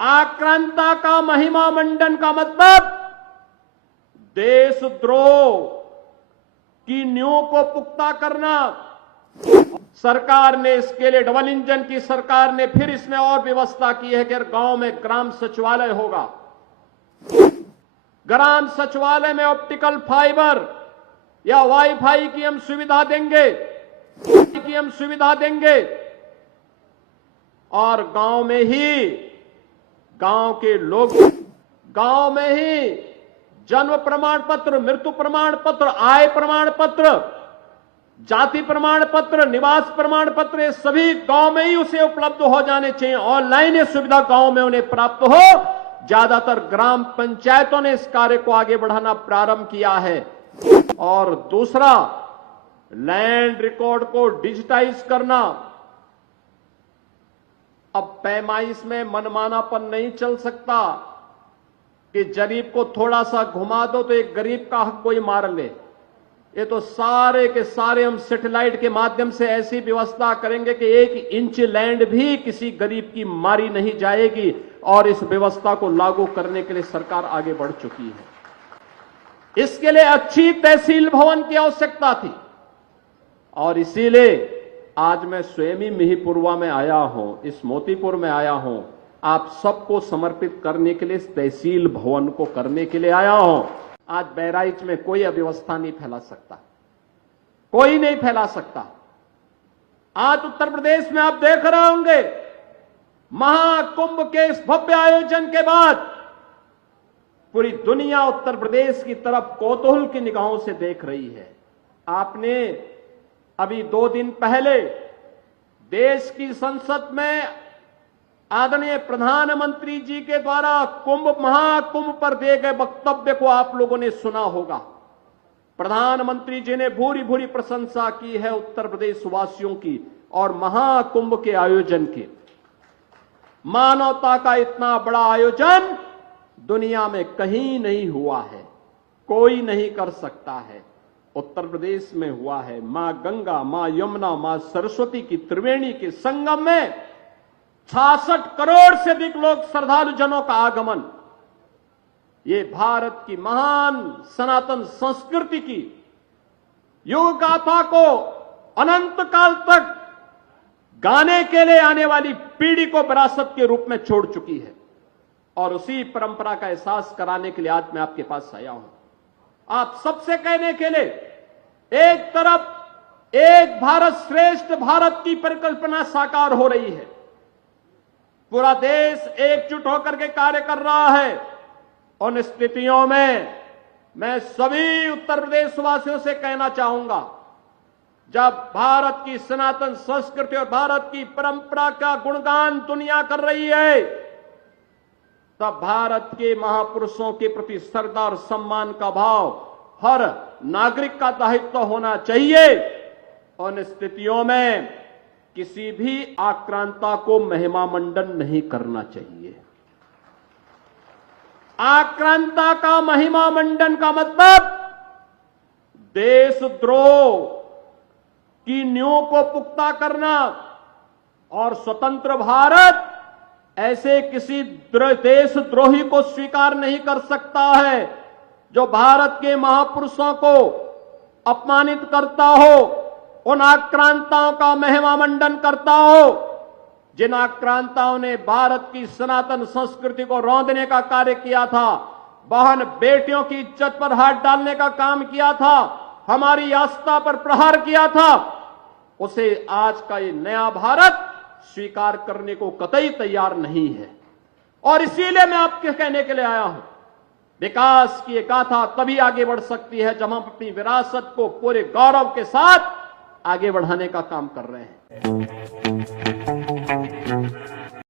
आक्रांता का महिमा मंडन का मतलब देशद्रोह की नींव को पुख्ता करना। सरकार ने इसके लिए डबल इंजन की सरकार ने फिर इसमें और व्यवस्था की है कि गांव में ग्राम सचिवालय होगा। ग्राम सचिवालय में ऑप्टिकल फाइबर या वाईफाई की हम सुविधा देंगे और गांव में ही गांव के लोग गांव में ही जन्म प्रमाण पत्र, मृत्यु प्रमाण पत्र, आय प्रमाण पत्र, जाति प्रमाण पत्र, निवास प्रमाण पत्र, ये सभी गांव में ही उसे उपलब्ध हो जाने चाहिए। ऑनलाइन ये सुविधा गांव में उन्हें प्राप्त हो। ज्यादातर ग्राम पंचायतों ने इस कार्य को आगे बढ़ाना प्रारंभ किया है। और दूसरा, लैंड रिकॉर्ड को डिजिटाइज करना। अब पैमाइश में मनमानापन नहीं चल सकता कि गरीब को थोड़ा सा घुमा दो तो एक गरीब का हक कोई मार ले। ये तो सारे के सारे हम सैटेलाइट के माध्यम से ऐसी व्यवस्था करेंगे कि 1 इंच लैंड भी किसी गरीब की मारी नहीं जाएगी। और इस व्यवस्था को लागू करने के लिए सरकार आगे बढ़ चुकी है। इसके लिए अच्छी तहसील भवन की आवश्यकता थी और इसीलिए आज मैं स्वयं ही मिहीपुरवा में आया हूं, इस मोतीपुर में आया हूं, आप सबको समर्पित करने के लिए, इस तहसील भवन को करने के लिए आया हूं। आज बहराइच में कोई अव्यवस्था नहीं फैला सकता, कोई नहीं फैला सकता। आज उत्तर प्रदेश में आप देख रहे होंगे महाकुंभ के इस भव्य आयोजन के बाद पूरी दुनिया उत्तर प्रदेश की तरफ कौतूहल की निगाहों से देख रही है। आपने अभी 2 दिन पहले देश की संसद में आदरणीय प्रधानमंत्री जी के द्वारा महाकुंभ पर दिए गए वक्तव्य को आप लोगों ने सुना होगा। प्रधानमंत्री जी ने भूरी भूरी प्रशंसा की है उत्तर प्रदेश वासियों की और महाकुंभ के आयोजन की। मानवता का इतना बड़ा आयोजन दुनिया में कहीं नहीं हुआ है, कोई नहीं कर सकता है। उत्तर प्रदेश में हुआ है। मां गंगा, मां यमुना, मां सरस्वती की त्रिवेणी के संगम में 66 करोड़ से अधिक लोग श्रद्धालु जनों का आगमन। ये भारत की महान सनातन संस्कृति की युग गाथा को अनंत काल तक गाने के लिए आने वाली पीढ़ी को विरासत के रूप में छोड़ चुकी है। और उसी परंपरा का एहसास कराने के लिए आज मैं आपके पास आया हूं, आप सबसे कहने के लिए, एक तरफ एक भारत श्रेष्ठ भारत की परिकल्पना साकार हो रही है, पूरा देश एकजुट होकर के कार्य कर रहा है। उन स्थितियों में मैं सभी उत्तर प्रदेश वासियों से कहना चाहूंगा, जब भारत की सनातन संस्कृति और भारत की परंपरा का गुणगान दुनिया कर रही है, तब भारत के महापुरुषों के प्रति श्रद्धा और सम्मान का भाव हर नागरिक का दायित्व होना चाहिए। उन स्थितियों में किसी भी आक्रांता को महिमा मंडन नहीं करना चाहिए। आक्रांता का महिमा मंडन का मतलब देशद्रोह की नींव को पुख्ता करना। और स्वतंत्र भारत ऐसे किसी देशद्रोही को स्वीकार नहीं कर सकता है जो भारत के महापुरुषों को अपमानित करता हो, उन आक्रांताओं का महिमा मंडन करता हो, जिन आक्रांताओं ने भारत की सनातन संस्कृति को रौंदने का कार्य किया था, बहन बेटियों की इज्जत पर हाथ डालने का काम किया था, हमारी आस्था पर प्रहार किया था, उसे आज का ये नया भारत स्वीकार करने को कतई तैयार नहीं है। और इसीलिए मैं आपके कहने के लिए आया हूं, विकास की एक गाथा तभी आगे बढ़ सकती है जब हम अपनी विरासत को पूरे गौरव के साथ आगे बढ़ाने का काम कर रहे हैं।